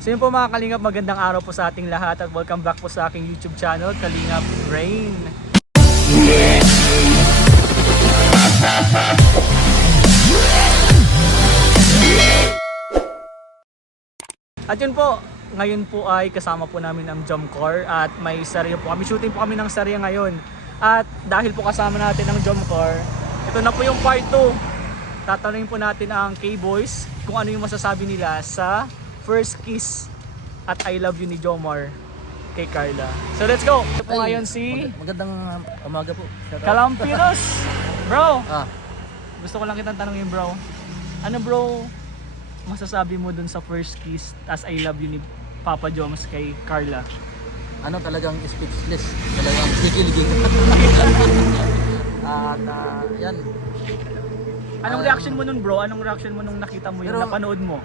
So yun po mga Kalingap, magandang araw po sa ating lahat at welcome back po sa aking YouTube channel, Kalingap Rain. At yun po, ngayon po ay kasama po namin ang Jomcar at may sarya po kami, shooting po kami ng sarya ngayon. At dahil po kasama natin ang Jomcar, ito na po yung part 2. Tatanungin po natin ang K-Boys kung ano yung masasabi nila sa first kiss at I love you ni Jomar kay Carla. So let's go! Ito po ngayon si Magandang umaga po. Kalampiros! Bro! Ah, Gusto ko lang kitang tanongin bro. Ano bro masasabi mo dun sa first kiss as I love you ni Papa Joms kay Carla? ano talagang speechless. Talagang kikiligin. At yan. Anong reaction mo nun bro? Anong reaction mo nung nakita mo yung Pero- napanood mo?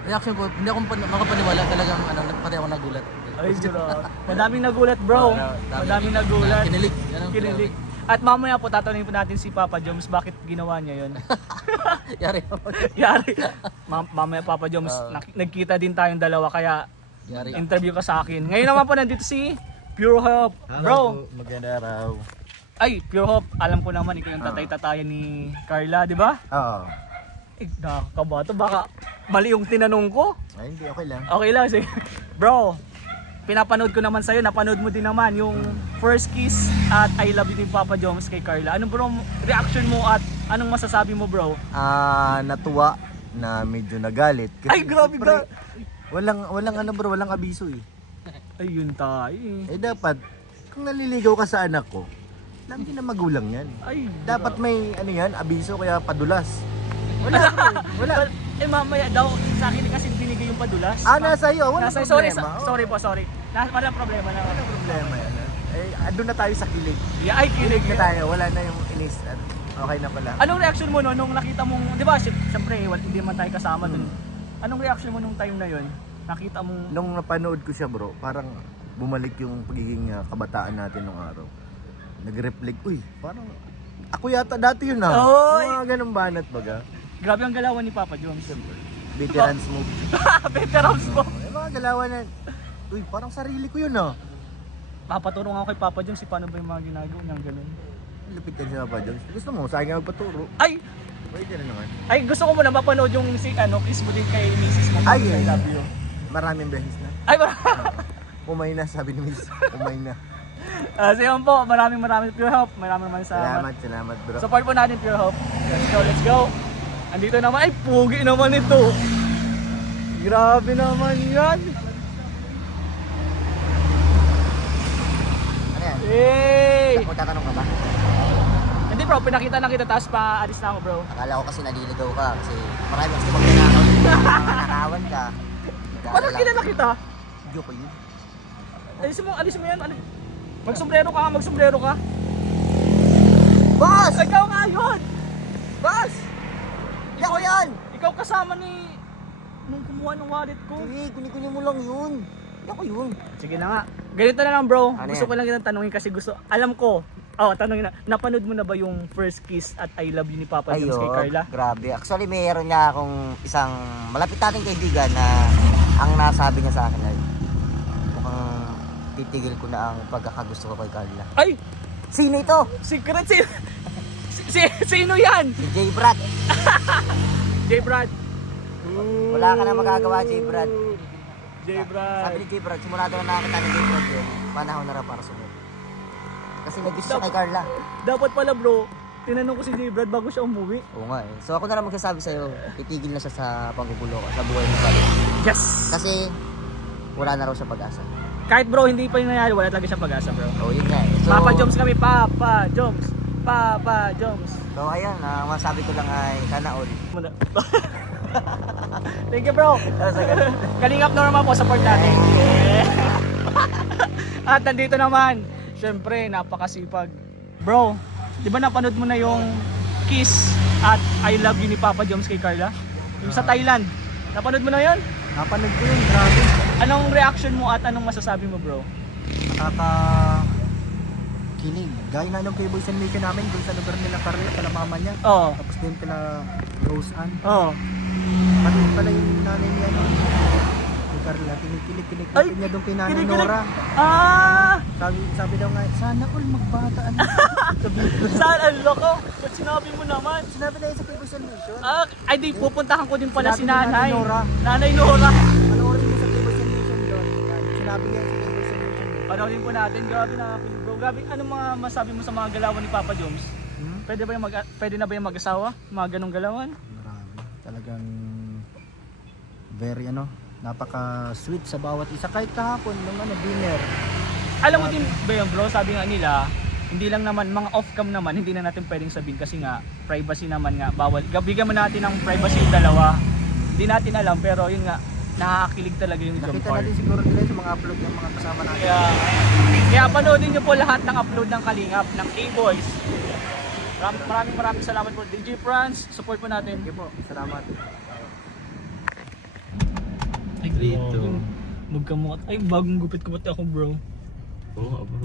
Reaction ko, hindi ako makapaniwala. Talagang pati ako nagulat. Ay bro, madaming nagulat bro. Madaming nagulat. Kinilig. Yan ang Kinilig. At mamaya po tatanungin po natin si Papa Joms bakit ginawa niya yun. Yari. Yari. Mamaya Papa Joms, nagkita din tayong dalawa kaya Yari. interview ka sa akin. Ngayon naman po nandito si Pure Hope. Bro, Maganda araw. ay Pure Hope, alam ko naman ikaw yung tatay-tatayan ni Carla, di ba? Oo. Eh, nakakabato, baka mali yung tinanong ko. Ay, hindi, okay lang. Okay lang, sige. Bro, pinapanood ko naman sa'yo, napanood mo din naman yung first kiss at I love you ni Papa Joms kay Carla. Ano bro, reaction mo at anong masasabi mo bro? Natuwa na medyo nagalit. Ay, grabe siyempre, ka! walang ano bro, walang abiso eh. Ayun tayo eh. Eh dapat, kung naliligaw ka sa anak ko, alam din na magulang yan. Ay, Dapat may ano yan, abiso kaya padulas. Wala bro, wala. Eh mamaya daw, sa akin kasi binigay yung padulas. Nasa iyo, walang Nasa, problema. sorry po, sorry. Walang problema na. Walang problema yan. Eh, andun na tayo sa kilig. Yeah, ay, kilig Kilig na tayo, wala na yung inis. Okay na pala. Anong reaction mo no, nung nakita mong, di ba, siyempre, hindi man tayo kasama dun. Anong reaction mo nung time na yun? Nakita mong, Nung napanood ko siya bro, parang bumalik yung pagiging kabataan natin nung araw. Nag-reflect, uy, parang ako yata dati yun ah. Oy! Mga ganun banat baga. grabe ang galawan ni Papa Joms. Veterans move. Veterans mo. Mga galawan na, uy, parang sarili ko yun ah. Papaturo nga ako kay Papa Joms, paano ba yung mga ginagawa niyang ganun. Lupit ka siya pa dyan. Gusto mo, sa akin magpaturo. Ay! Pwede na naman. Ay, gusto ko muna mapanood yung si, kiss mo din kay Mrs. mo. Ay, I love you. Maraming beses na. Ay, Umay na, sabi ni Miss. Umay na. so yun po, maraming Pure Hope. Maraming salamat. Salamat bro. Support po natin Pure Hope. Let's go. Andito naman, ay pugi naman ito. Grabe naman yan. Ano yan? Hey! Magtatanong ka ba? Hindi bro, pinakita lang kita tapos pa alis na ako bro. Akala ko kasi naliligaw ka kasi marami kasi magnanakaw. Nanakawan ka. Paano kilala kita? Joke ko yun. Alis mo yan. Ano? Magsombrero ka. Boss! Ikaw nga yun! Boss! Hindi ako yan! Ikaw kasama ni nung kumuha ng wallet ko. Sige, kunin mo lang yun. Hindi ako yun. Sige na nga. Ganito na lang bro. Ano Gusto yan? ko lang kitang tanungin kasi alam ko. Oh, tanungin na. Napanood mo na ba yung first kiss at I love you ni Papa Joms kay Carla? Grabe. Actually, mayroon niya akong isang malapit nating kaibigan na ang nasabi niya sa akin ay mukhang titigil ko na ang pagkakagusto ko kay Carla. Ay! Sino ito? Secret sino yan? Si J. Brad. J. Brad. Wala ka na magagawa, J. Brad. J. Brad. Sabi ni J. Brad, simula doon na nakita ni J. Brad yun, panahon na raw para sumunod. Kasi nag-gusto siya kay Carla. Dapat pala bro, tinanong ko si J. Brad bago siya umuwi. Oo nga eh. So ako na lang magsasabi sa'yo, titigil na siya sa panggugulo sa buhay mo Carla. Yes! Kasi wala na raw siya pag-asa. Kahit bro, hindi pa yung nangyari, wala talaga siyang pag-asa bro. Oo, yun nga eh. So, Papa Joms kami, Papa Joms. Papa Joms. So ayun, ang masabi ko lang ay sana all. Thank you bro. Kalingap Norma po, support natin. At nandito naman, syempre napakasipag. Bro, di ba napanood mo na yung kiss at I love you ni Papa Joms kay Carla? Yung sa Thailand. Napanood mo na yun? Napanood ko yun, grabe. Anong reaction mo at anong masasabi mo bro? Kinig. Gaya nga nung K-Boys and Mission namin dun sa lugar nila Carla, pala mama niya. Oo. Tapos din pala Rose Ann. Oo. Pati pala yung nanay niya nun. Carla, kinikilig Ay, niya doon kay Nanay kinikilig. Nora. Ah! Sabi daw nga, sana all magbata ano. Saan? Ang loko? Ba't sinabi mo naman? Sinabi na yun sa TV Solution. Ah, ay di, pupuntahan ko din pala Sinabi si ni Nanay Nanay. Nora. Nanay Nora. Panoorin mo sa TV Solution doon. Yan. Sinabi niya sa TV Solution. Panoorin po natin. Grabe na bro. Grabe, anong mga masabi mo sa mga galawan ni Papa Joms? Pwede na ba yung mag-asawa? Mga ganong galawan? Marami. Talagang very napaka-sweet sa bawat isa. Kahit kahapon nung dinner. Alam mo din ba yun bro, sabi nga nila, hindi lang naman, mga off-cam naman, hindi na natin pwedeng sabihin kasi nga, privacy naman nga, bawal. Bigyan mo natin ng privacy yung dalawa. Hindi natin alam, pero yun nga, nakakakilig talaga yung jump Nakita car. natin siguro nila sa mga upload ng mga kasama natin. Kaya panoodin nyo po lahat ng upload ng Kalingap, ng K-Boys. Maraming salamat po. DJ France, support po natin. Sige po, salamat. Ay, Rito. Magkamukha. Ay, bagong gupit ko ako bro. Oo, bro.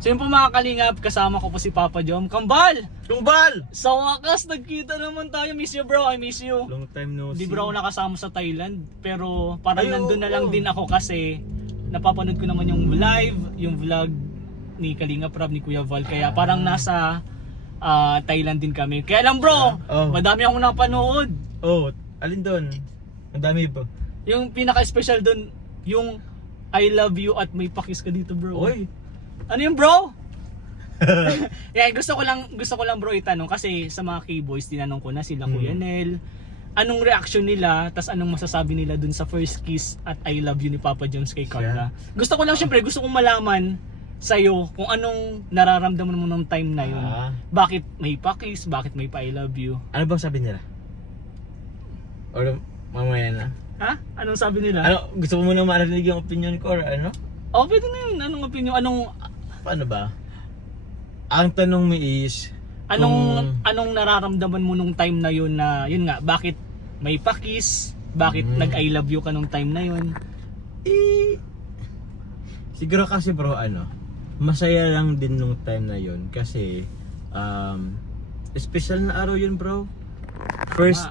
So yun po mga Kalingap, kasama ko po si Papa Jom. Kambal! Tumbal! Sa wakas, nagkita naman tayo. Miss you bro, I miss you. Long time no Hindi bro ako nakasama sa Thailand, pero parang Ay, nandun na lang oo. din ako kasi napapanood ko naman yung vlog ni Kalingap Rab, ni Kuya Val. Kaya parang nasa Thailand din kami. Kaya lang bro, madami akong napanood. Oh, alin doon? Ang dami ba? Yung pinaka-special dun, yung I love you at may pakis ka dito bro. Oy! Ano yung bro? Yeah, gusto ko lang bro itanong kasi sa mga K-boys tinanong ko na sila Kuya Nel. Anong reaction nila, tas anong masasabi nila dun sa first kiss at I love you ni Papa Joms kay Carla. Gusto ko lang syempre, gusto kong malaman sa'yo kung anong nararamdaman mo nung time na yun. Bakit may pa-kiss, bakit may pa I love you. Ano bang sabi nila? Or mamaya na? Ha? Anong sabi nila? Ano, gusto mo muna marinig yung opinion ko or ano? Oh, pwede na yun. Anong opinion? Paano ba? Ang tanong mo is, Anong nararamdaman mo nung time na yun na, yun nga, bakit may pa-kiss, bakit nag-I love you ka nung time na yun? siguro kasi bro, masaya lang din nung time na yun kasi, special na araw yun bro. First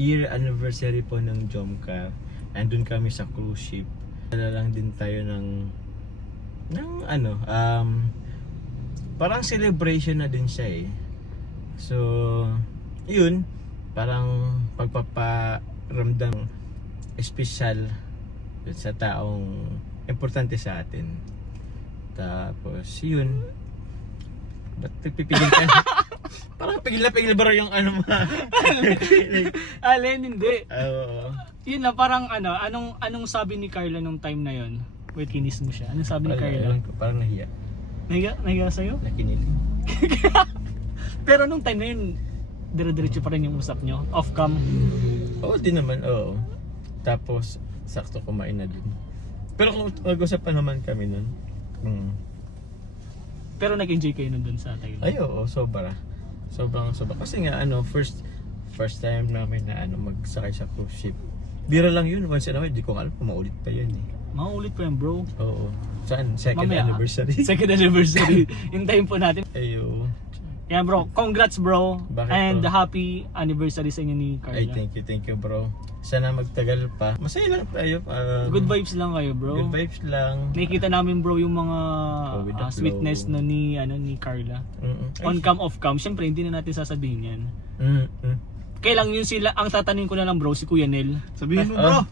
year anniversary po ng Jomcar. Andun kami sa cruise ship. Dala lang din tayo ng parang celebration na din siya eh. So, yun, parang pagpaparamdam special sa taong importante sa atin. Tapos, yun. Ba't nagpipigil ka? Parang pigil ba yung mo? Alin, hindi. Oo. Yun na, parang anong sabi ni Carla nung time na yun? Wait, kinis mo siya. Anong sabi ni Carla? Parang nahiya. Nahiya sa'yo? Nakinilig. Pero nung time na yun, dire-diretso pa rin yung usap nyo? Off-cam? Oo, di naman, oo. Tapos, sakto kumain na din. Pero kung mag-usap pa naman kami nun. Pero nag-enjoy kayo nun dun sa Thailand? Ay, oo, sobra. Sobrang. Kasi nga, first time namin na magsakay sa cruise ship. Bira lang yun, once in a while, di ko alam kung maulit pa yun eh. Maulit pa yan bro. Oo. Saan? Second Mamaya, anniversary? Second anniversary. Hintayin po natin. Ayo. Yan bro, congrats bro. Bakit, And bro? happy anniversary sa inyo ni Carla. Ay, thank you bro. Sana magtagal pa. Masaya lang tayo. Good vibes lang kayo bro. Good vibes lang. Nakikita namin bro yung mga With the sweetness flow. no ni Carla. On cam off cam, syempre hindi na natin sasabihin 'yan. Kailang yun sila, ang tatanin ko na lang bro si Kuya Nel. Sabihin mo bro.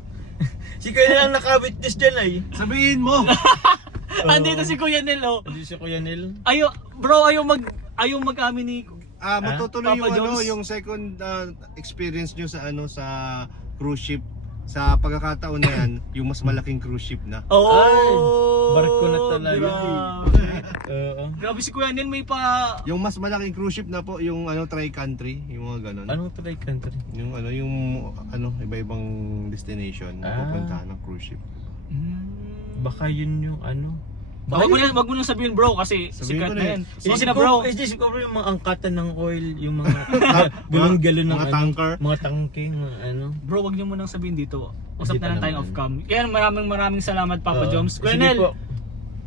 Si Kuya lang naka-witness dyan ay. Sabihin mo. Andito si Kuya Nel oh. Hindi si Kuya Nel. Ayaw mag-amin ni Matutuloy Papa yung Jones? yung second experience nyo sa sa cruise ship. Sa pagkakataon na yan, yung mas malaking cruise ship na. Barko na talaga. Grabe. Oo. Grabe si Kuya Nel, may pa... Yung mas malaking cruise ship na po, yung tri-country, yung mga ganun. Anong try country? Yung iba-ibang destination na pupuntahan ng cruise ship. Baka yun yung Wag mo nang sabihin bro kasi Sabihin sikat ko na na yan. yan. Sige na bro. Isip ko bro yung mga angkatan ng oil, yung mga bulong galon ng mga tanker. mga tangke, mga Bro, wag niyo mo nang sabihin dito. Usap Hindi na lang pa tayo naman. off cam. Kaya maraming salamat Papa Joms. Kuya Sige Nel, po.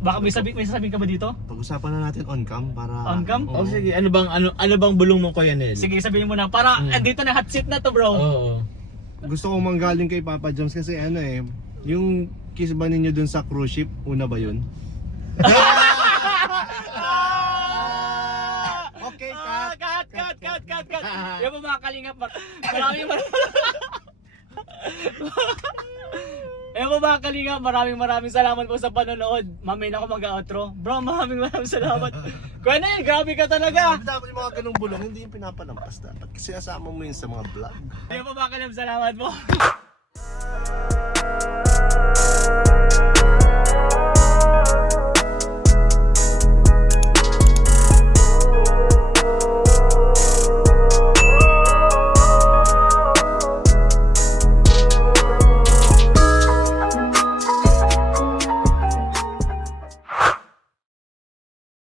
baka may sabihin ka ba dito? Pag-usapan na natin on cam para... On cam? Oh, sige, ano bang bulong mo Kuya Nel? Sige, sabihin mo na. Para andito na hot seat na to bro. Oo. Gusto kong manggaling kay Papa Jones kasi Yung kiss ba ninyo dun sa cruise ship, una ba yun? Okay, Cut. Yung po mga kalingap, maraming salamat po sa panonood. Mamay na ako mag-outro. Bro, maraming salamat. Kuya Nel, grabe ka talaga. Dapat yung mga ganung bulong, hindi yung pinapalampas dapat. Kasi asama mo yun sa mga vlog. Yung po mga kalingap, salamat po.